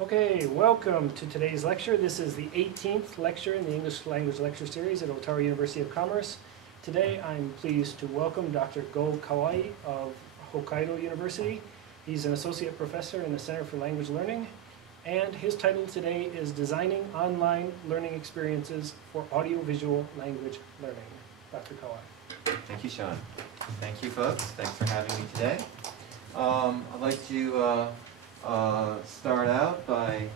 Okay, welcome to today's lecture. This is the 18th lecture in the English Language Lecture Series at Otaru University of Commerce. Today I'm pleased to welcome Dr. Goh Kawai of Hokkaido University. He's an associate professor in the Center for Language Learning, and his title today is Designing Online Learning Experiences for Audiovisual Language Learning. Dr. Kawai. Thank you, Shawn. Thank you, folks. Thanks for having me today. I'd like to start out by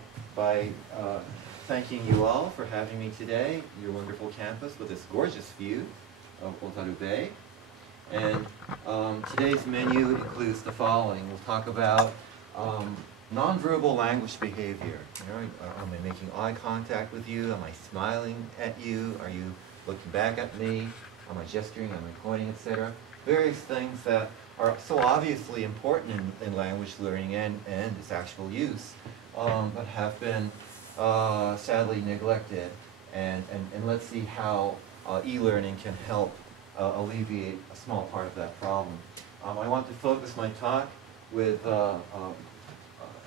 thanking you all for having me today, your wonderful campus with this gorgeous view of Otaru Bay. And today's menu includes the following. We'll talk about nonverbal language behavior. Am I making eye contact with you? Am I smiling at you? Are you looking back at me? Am I gesturing? Am I pointing, etc.? Various things that are so obviously important in language learning and its actual use, but have been sadly neglected. And let's see how e-learning can help alleviate a small part of that problem. I want to focus my talk with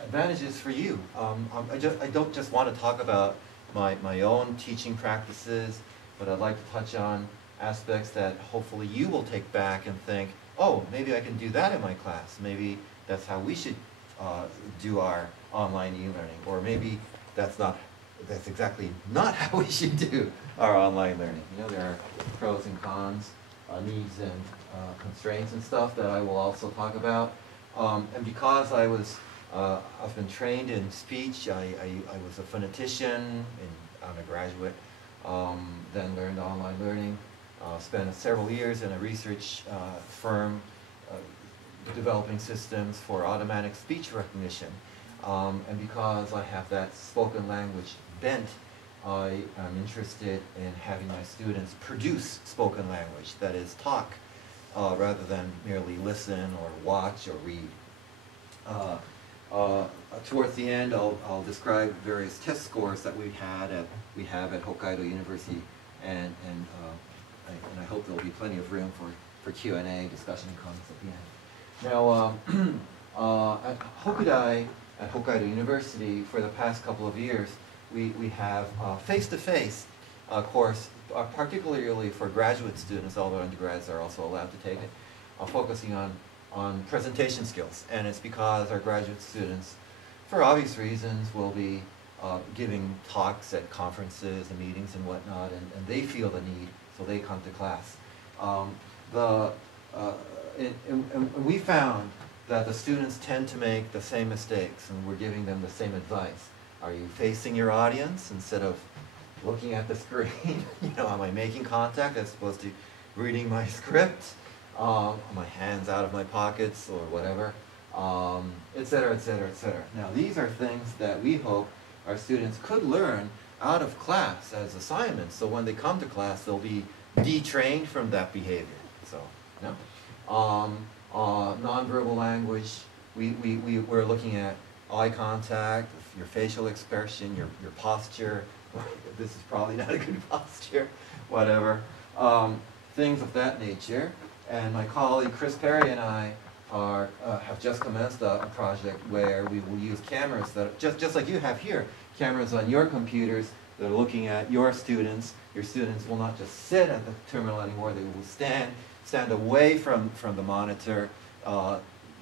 advantages for you. I don't just want to talk about my own teaching practices, but I'd like to touch on aspects that hopefully you will take back and think, oh, maybe I can do that in my class. Maybe that's how we should do our online e-learning. Or maybe that's exactly not how we should do our online learning. You know, there are pros and cons, needs and constraints and stuff that I will also talk about. And because I've been trained in speech, I was a phonetician, I'm a graduate, then learned online learning. Spent several years in a research firm developing systems for automatic speech recognition. And because I have that spoken language bent, I am interested in having my students produce spoken language, that is, talk, rather than merely listen or watch or read. Towards the end, I'll describe various test scores that we have at Hokkaido University, and I hope there'll be plenty of room for Q&A, discussion, and comments at the end. Now, at Hokkaido University, for the past couple of years, we have face-to-face course, particularly for graduate students, although undergrads are also allowed to take it, focusing on presentation skills. And it's because our graduate students, for obvious reasons, will be giving talks at conferences and meetings and whatnot, and they feel the need, so they come to class. And we found that the students tend to make the same mistakes, and we're giving them the same advice. Are you facing your audience instead of looking at the screen? You know, am I making contact as opposed to reading my script? Are my hands out of my pockets or whatever? Et cetera, et cetera, et cetera. Now, these are things that we hope our students could learn out of class as assignments, so when they come to class, they'll be detrained from that behavior. So, you know, nonverbal language, we're looking at eye contact, your facial expression, your posture. This is probably not a good posture, whatever. Things of that nature. And my colleague Chris Perry and I have just commenced a project where we will use cameras that, just like you have here, cameras on your computers that are looking at your students. Your students will not just sit at the terminal anymore, they will stand away from the monitor,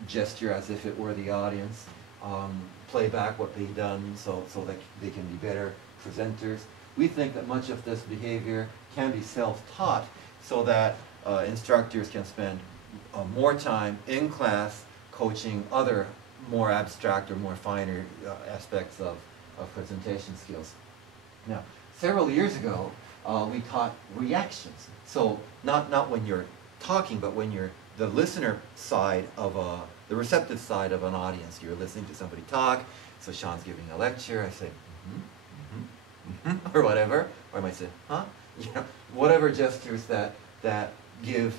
gesture as if it were the audience, play back what they've done so that they can be better presenters. We think that much of this behavior can be self-taught so that instructors can spend more time in class coaching other more abstract or more finer aspects of presentation skills. Now, several years ago, we taught reactions. So not when you're talking, but when you're the listener side of the receptive side of an audience. You're listening to somebody talk. So Shawn's giving a lecture. I say, or whatever. Or I might say, huh? You know, whatever gestures that give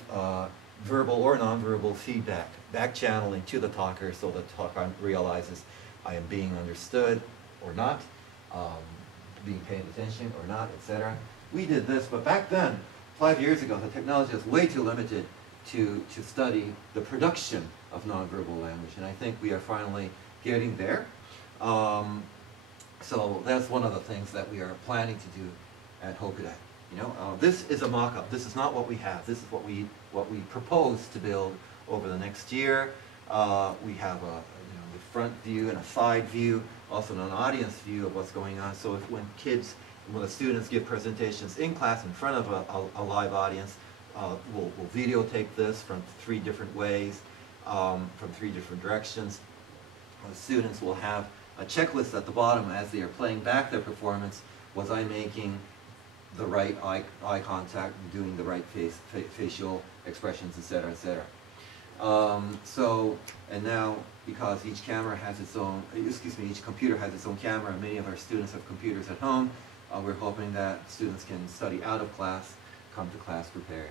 verbal or nonverbal feedback, back channeling to the talker so the talker realizes I am being understood or not, being paid attention or not, etc. We did this, but back then, 5 years ago, the technology was way too limited to study the production of nonverbal language, and I think we are finally getting there. So that's one of the things that we are planning to do at Hokkaido. You know, this is a mock-up. This is not what we have. This is what we propose to build over the next year. We have a the front view and a side view, also an audience view of what's going on. So when the students give presentations in class in front of a live audience, we'll videotape this from 3 different ways, from 3 different directions. The students will have a checklist at the bottom as they are playing back their performance. Was I making the right eye contact, doing the right facial expressions, etc., etc. And now, because each camera has its own, each computer has its own camera, many of our students have computers at home, we're hoping that students can study out of class, come to class prepared.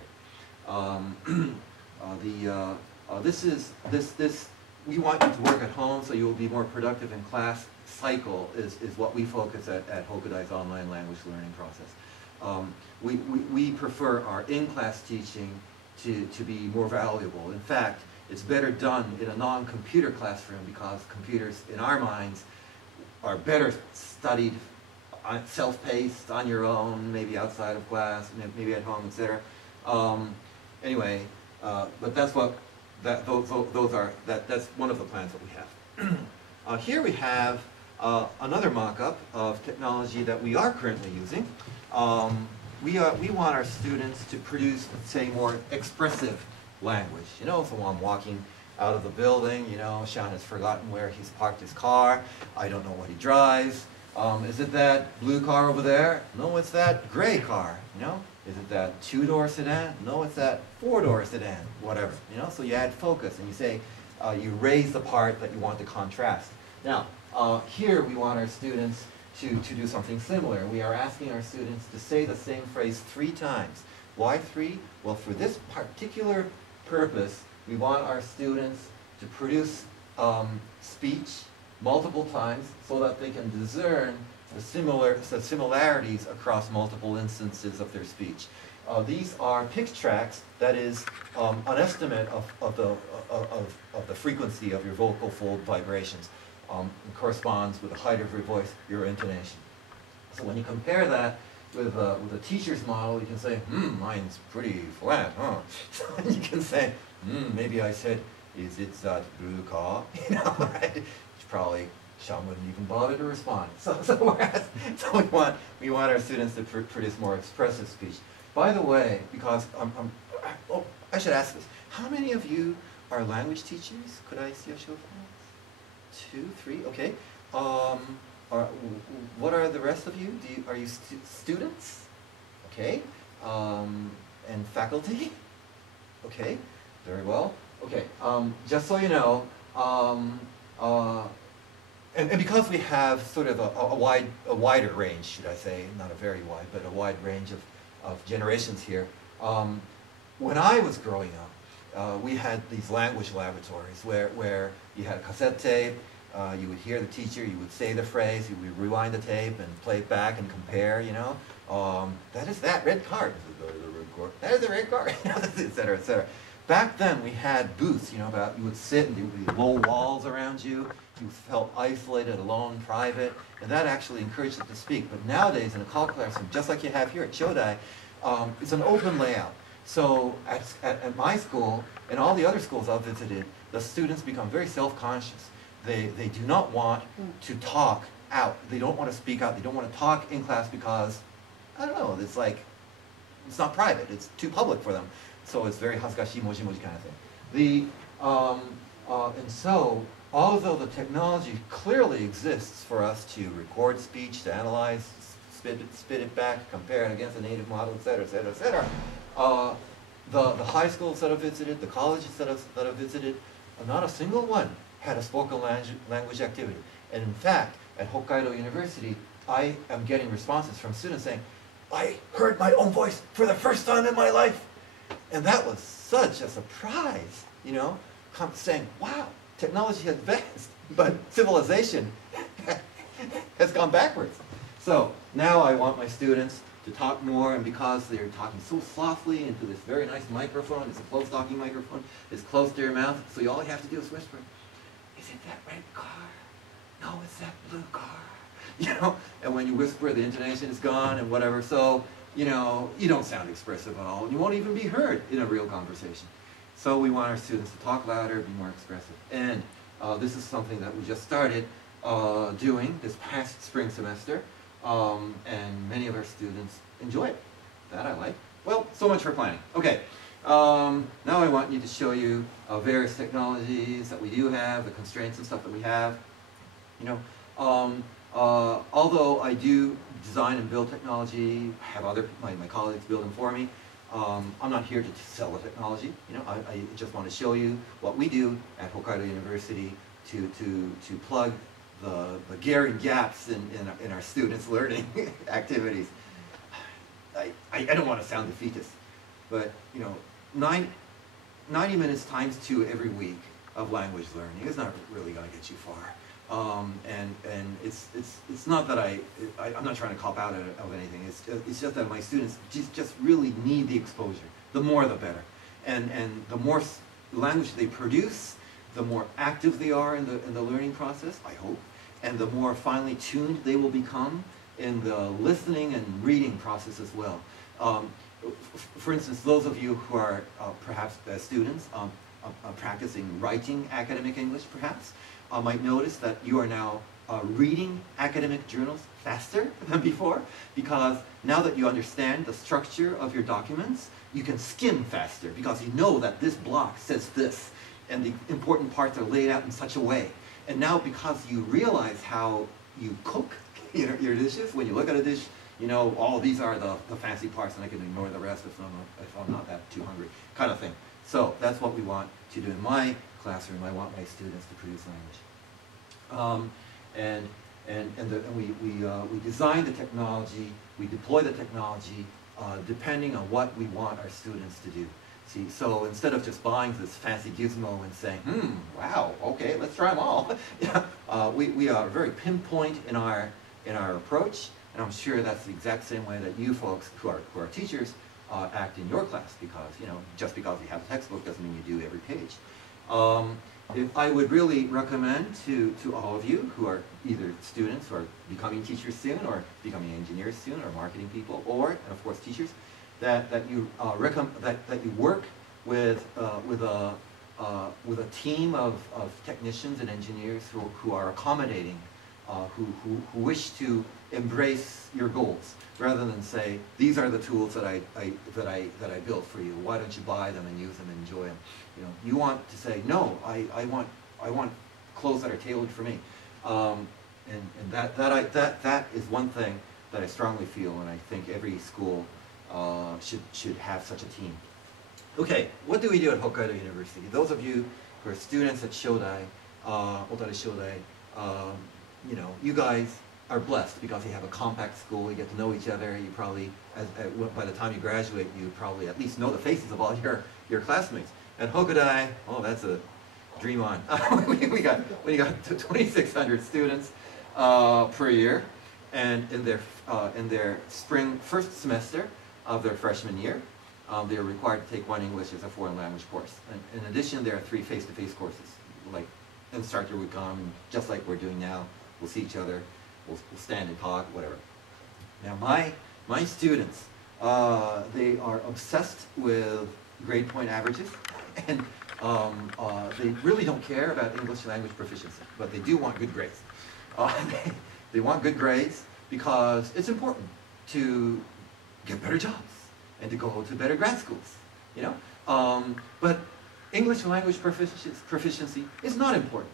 We want you to work at home so you will be more productive in class. Cycle is what we focus at Hokkaido's online language learning process. We prefer our in-class teaching to be more valuable. In fact, it's better done in a non-computer classroom because computers, in our minds, are better studied self-paced, on your own, maybe outside of class, maybe at home, etc. Anyway, but that's what that's one of the plans that we have. Here we have another mock-up of technology that we are currently using. We want our students to produce, say, more expressive language. You know, so I'm walking out of the building, you know, Shawn has forgotten where he's parked his car. I don't know what he drives. Is it that blue car over there? No, it's that gray car, you know? Is it that 2-door sedan? No, it's that 4-door sedan, whatever, you know? So you add focus and you say, you raise the part that you want to contrast. Now, here we want our students to do something similar. We are asking our students to say the same phrase 3 times. Why 3? Well, for this particular purpose, we want our students to produce speech multiple times so that they can discern the similarities across multiple instances of their speech. These are pitch tracks, that is an estimate of the frequency of your vocal fold vibrations. It corresponds with the height of your voice, your intonation. So when you compare that with a teacher's model, you can say, mine's pretty flat, huh? So you can say, maybe I said, is it that blue car? You know, right? Which probably Shawn wouldn't even bother to respond. So we want our students to produce more expressive speech. By the way, because I should ask this, how many of you are language teachers? Could I see a show of hands? 2, 3, okay. What are the rest of you? Are you students? Okay. And faculty? Okay, very well. Okay, just so you know, and because we have sort of a wider range, should I say, not a very wide, but a wide range of generations here. When I was growing up, we had these language laboratories where you had a cassette tape, you would hear the teacher, you would say the phrase, you would rewind the tape and play it back and compare, you know. That is that red car. That is the red car, et cetera, et cetera. Back then we had booths, you know, you would sit and there would be low walls around you. You felt isolated, alone, private, and that actually encouraged you to speak. But nowadays in a college classroom, just like you have here at Shodai, it's an open layout. So at my school and all the other schools I've visited, the students become very self-conscious. They do not want to talk out. They don't want to speak out. They don't want to talk in class because, I don't know, it's like, it's not private. It's too public for them. So it's very hazakashi, moji moji kind of thing. And so, although the technology clearly exists for us to record speech, to analyze, spit it back, compare it against a native model, et cetera, et cetera, et cetera, the high schools that I've visited, the colleges that I've visited, not a single one had a spoken language activity. And in fact, at Hokkaido University, I am getting responses from students saying, I heard my own voice for the first time in my life. And that was such a surprise, you know, saying, wow, technology has advanced, but civilization has gone backwards. So now I want my students to talk more, and because they're talking so softly into this very nice microphone, it's a close talking microphone, it's close to your mouth, so all you have to do is whisper, is it that red car? No, it's that blue car. you know, and when you whisper, the intonation is gone and whatever. So, you know, you don't sound expressive at all, and you won't even be heard in a real conversation. So we want our students to talk louder, be more expressive. And this is something that we just started doing this past spring semester, and many of our students enjoy it. That I like. Well, so much for planning. Okay, now I want you to show you various technologies that we do have, the constraints and stuff that we have. You know, although I do design and build technology, have my colleagues build them for me. I'm not here to sell the technology. You know, I just want to show you what we do at Hokkaido University to plug the glaring gaps in our students' learning activities. I don't want to sound defeatist, but you know, 90 minutes times 2 every week of language learning is not really going to get you far. And it's not that I'm not trying to cop out of anything. It's just that my students just really need the exposure. The more, the better. And the more language they produce, the more active they are in the learning process, I hope, and the more finely tuned they will become in the listening and reading process as well. For instance, those of you who are perhaps students practicing writing academic English, perhaps, might notice that you are now reading academic journals faster than before, because now that you understand the structure of your documents, you can skim faster because you know that this block says this, and the important parts are laid out in such a way. And now because you realize how you cook your dishes, when you look at a dish, you know, oh, these are the fancy parts and I can ignore the rest if I'm not that too hungry, kind of thing. So that's what we want to do in my classroom. I want my students to produce language. We design the technology, we deploy the technology depending on what we want our students to do. See, so instead of just buying this fancy gizmo and saying, wow, okay, let's try them all. We are very pinpoint in our approach, and I'm sure that's the exact same way that you folks who are teachers act in your class, because, you know, just because you have a textbook doesn't mean you do every page. I would really recommend to all of you who are either students who are becoming teachers soon, or becoming engineers soon, or marketing people, or, and of course, teachers, that you work with a team of technicians and engineers who are accommodating, who wish to embrace your goals, rather than say, these are the tools that I built for you. Why don't you buy them and use them and enjoy them? You know, you want to say, no, I want clothes that are tailored for me, and that is one thing that I strongly feel, and I think every school should have such a team. Okay, what do we do at Hokkaido University? Those of you who are students at Shodai, Otaru Shodai, you know, you guys are blessed because you have a compact school. You get to know each other. You probably, by the time you graduate, you probably at least know the faces of all your classmates. At Hokkaido, oh, that's a dream on. we got 2,600 students per year, and in their spring first semester of their freshman year, they are required to take one English as a foreign language course. And in addition, there are 3 face-to-face courses. Like, an instructor would come, just like we're doing now. We'll see each other. We'll stand and talk, whatever. Now, my students, they are obsessed with grade point averages, and they really don't care about English language proficiency, but they do want good grades. They want good grades because it's important to get better jobs and to go to better grad schools, you know? But English language proficiency is not important